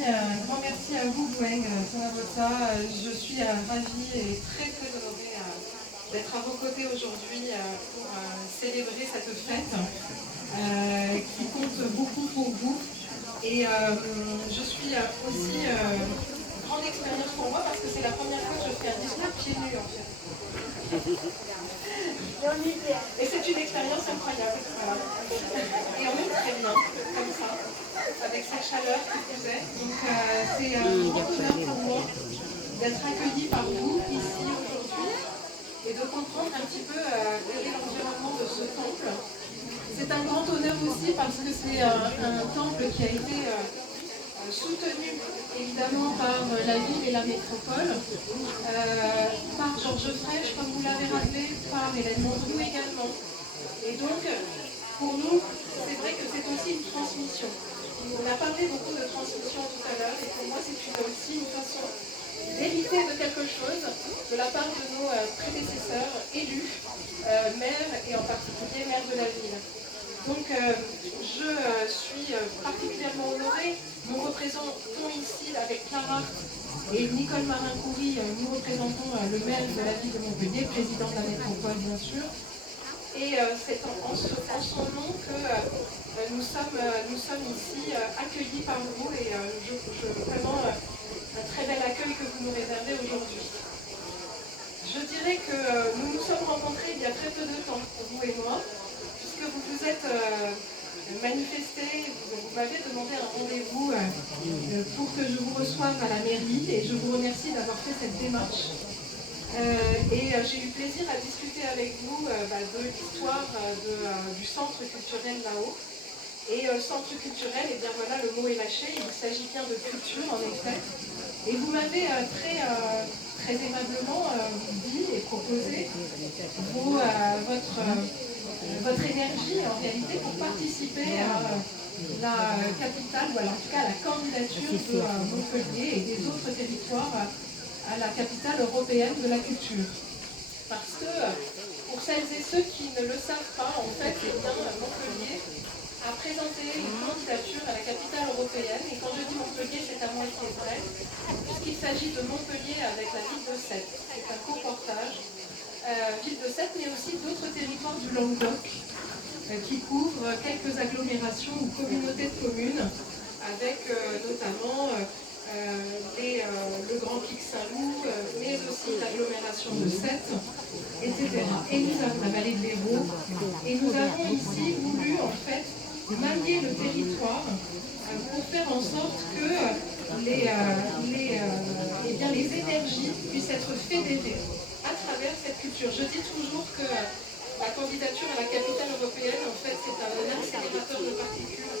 grand merci à vous, Gwen Sonavota. Je suis ravie et très très honorée d'être à vos côtés aujourd'hui pour célébrer cette fête qui compte beaucoup pour vous. Et je suis aussi grande expérience pour moi parce que c'est la première fois que je fais un discours pieds nus en fait. Et c'est une expérience incroyable. Voilà. Et on est très bien, comme ça, avec cette chaleur qui vous est. Donc c'est un grand honneur pour moi d'être accueilli par vous ici aujourd'hui et de comprendre un petit peu quel est l'environnement de ce temple. C'est un grand honneur aussi parce que c'est un temple qui a été soutenu évidemment par la ville et la métropole, par Georges Frêche, comme vous l'avez rappelé, par Hélène Mondroux également. Et donc, pour nous, c'est vrai que c'est aussi une transmission. On a parlé beaucoup de transmission tout à l'heure, et pour moi, c'est aussi une façon d'hériter de quelque chose de la part de nos prédécesseurs élus, maires et en particulier maires de la ville. Donc je suis particulièrement honorée. Nous représentons ici avec Clara et Nicole Marin-Coury, nous représentons le maire de la ville de Montpellier, président de la métropole bien sûr. Et c'est en son nom que nous sommes ici accueillis par vous et vraiment un très bel accueil que vous nous réservez aujourd'hui. Je dirais que nous nous sommes rencontrés il y a très peu de temps, vous et moi, puisque vous vous êtes manifesté, vous m'avez demandé un rendez-vous pour que je vous reçoive à la mairie et je vous remercie d'avoir fait cette démarche. Et j'ai eu plaisir à discuter avec vous de l'histoire du centre culturel là-haut. Et centre culturel, et bien voilà, le mot est lâché, il s'agit bien de culture en effet. Et vous m'avez très aimablement dit et proposé votre énergie en réalité pour participer à la capitale, ou alors en tout cas à la candidature de Montpellier et des autres territoires à la capitale européenne de la culture. Parce que pour celles et ceux qui ne le savent pas, en fait, Montpellier a présenté une candidature à la capitale européenne. Et quand je dis Montpellier, c'est à moitié vrai, puisqu'il s'agit de Montpellier avec la ville de Sète. C'est un coportage. Ville de Sète, mais aussi d'autres territoires du Languedoc qui couvrent quelques agglomérations ou communautés de communes, avec notamment le Grand Pic Saint-Loup, mais aussi l'agglomération de Sète, etc. Et nous avons la vallée de l'Hérault. Et nous avons ici voulu en fait manier le territoire pour faire en sorte que les énergies puissent être fédérées à travers cette culture. Je dis toujours que la candidature à la capitale européenne, en fait, c'est un accélérateur de particules.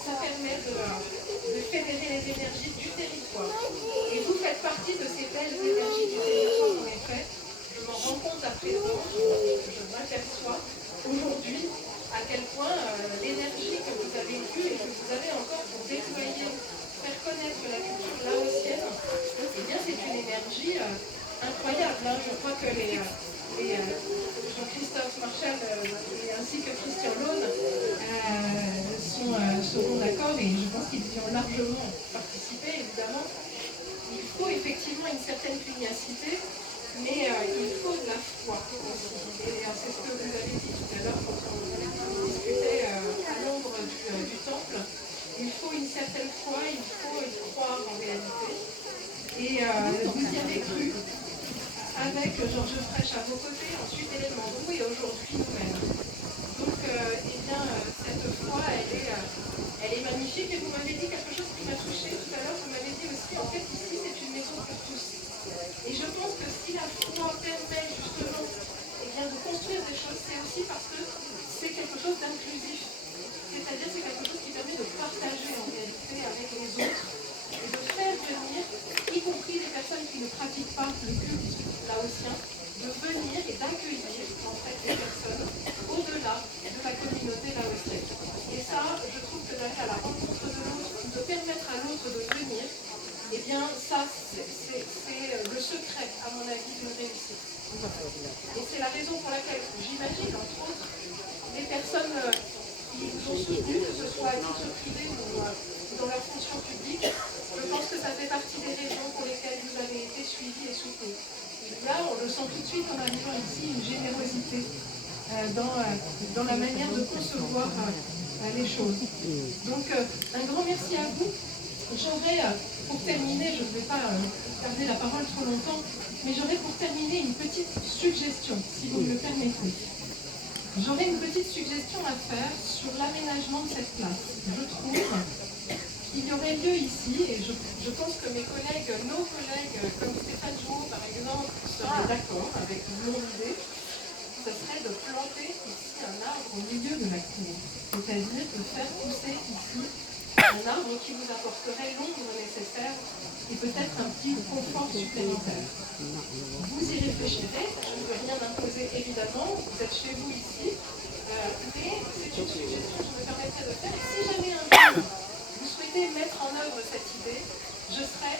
Ça permet de fédérer les énergies du territoire. Et vous faites partie de ces belles énergies du territoire, en effet. Je m'en rends compte à présent, je m'aperçois aujourd'hui à quel point l'énergie que vous avez eue et que vous avez encore pour déployer, faire connaître la culture laotienne, eh bien c'est une énergie incroyable. Hein. Je crois que Jean-Christophe Marchal ainsi que Christian Laune seront d'accord et je pense qu'ils y ont largement participé, évidemment. Il faut effectivement une certaine pugnacité, mais il faut de la foi aussi. Et c'est ce que vous avez dit tout à l'heure quand on discutait à l'ombre du temple. Il faut une certaine foi, il faut y croire en réalité. Et vous y avez cru, avec Georges Frêche à vos côtés, ensuite Hélène Mondroux et aujourd'hui nous-mêmes. Donc, cette foi, elle est magnifique. Et vous m'avez dit quelque chose qui m'a touchée tout à l'heure. Vous m'avez dit aussi, en fait, ici, c'est une maison pour tous. Et je pense que si la foi permet justement de construire des choses, c'est aussi parce que c'est quelque chose d'inclusif. C'est-à-dire c'est quelque chose qui permet de partager en réalité avec les autres et de faire venir, y compris les personnes qui ne pratiquent pas le culte laotien, de venir et d'accueillir en fait les personnes au-delà de la communauté laotienne. Et ça, je trouve que d'aller à la rencontre de l'autre, de permettre à l'autre de venir, eh bien ça c'est le secret, à mon avis, d'une réussite. Et c'est la raison pour laquelle j'imagine, entre autres, les personnes qui vous ont soutenu, que ce soit à titre privé ou dans leur fonction publique, je je sens tout de suite en arrivant ici une générosité dans la manière de concevoir les choses. Donc un grand merci à vous. J'aurais, pour terminer, je ne vais pas garder la parole trop longtemps, mais j'aurais pour terminer une petite suggestion, si vous me le permettez. J'aurais une petite suggestion à faire sur l'aménagement de cette place. Je trouve qu'il y aurait lieu ici, et je pense que nos collègues, comme Stéphane Jouot par exemple, seraient d'accord avec mon idée, ce serait de planter ici un arbre au milieu de la cour. C'est-à-dire de faire pousser ici un arbre qui vous apporterait l'ombre nécessaire et peut-être un petit confort supplémentaire. Vous y réfléchirez, je ne veux rien imposer évidemment, vous êtes chez vous ici, mais c'est une suggestion que je me permettrai de faire. Et si jamais un jour vous souhaitez mettre en œuvre cette idée, je serai